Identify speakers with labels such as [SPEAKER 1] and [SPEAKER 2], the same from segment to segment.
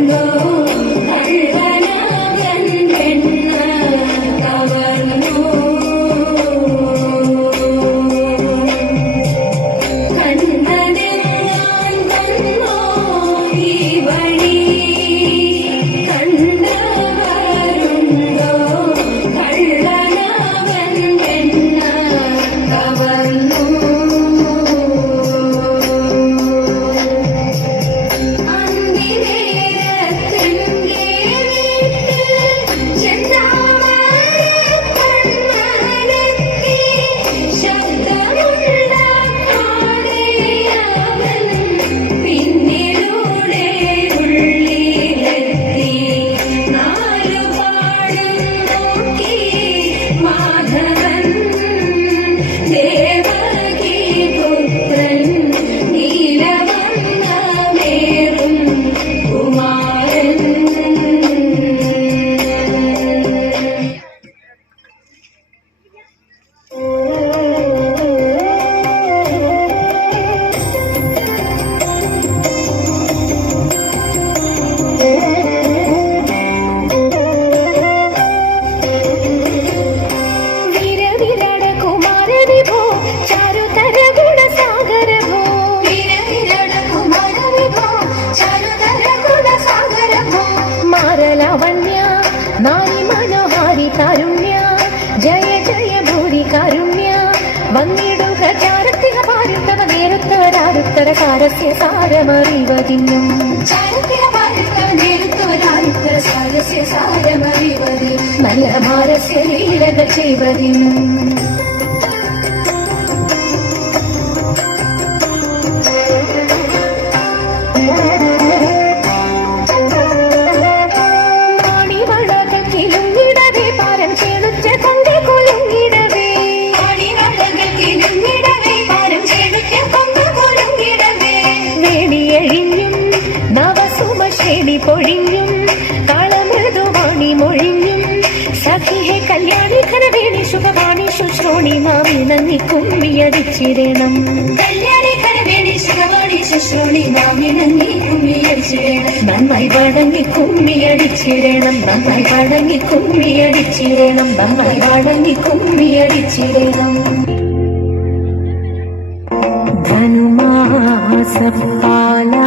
[SPEAKER 1] love. കലമാര ശരീരത ചെയ്വതിനും ശിരണം
[SPEAKER 2] നന്നായി വടങ്ങി കുമ്മിയടിച്ചിരണം നന്നായി വടങ്ങി കുമ്മിയടിച്ചിരണം നന്നായി വടങ്ങി കുമ്മിയടിച്ചിരണം ധനുമാസ
[SPEAKER 1] പാലാ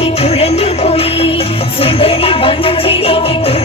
[SPEAKER 1] തുഴഞ്ഞു പോയി. സുന്ദരി വഞ്ചിനിക്ക്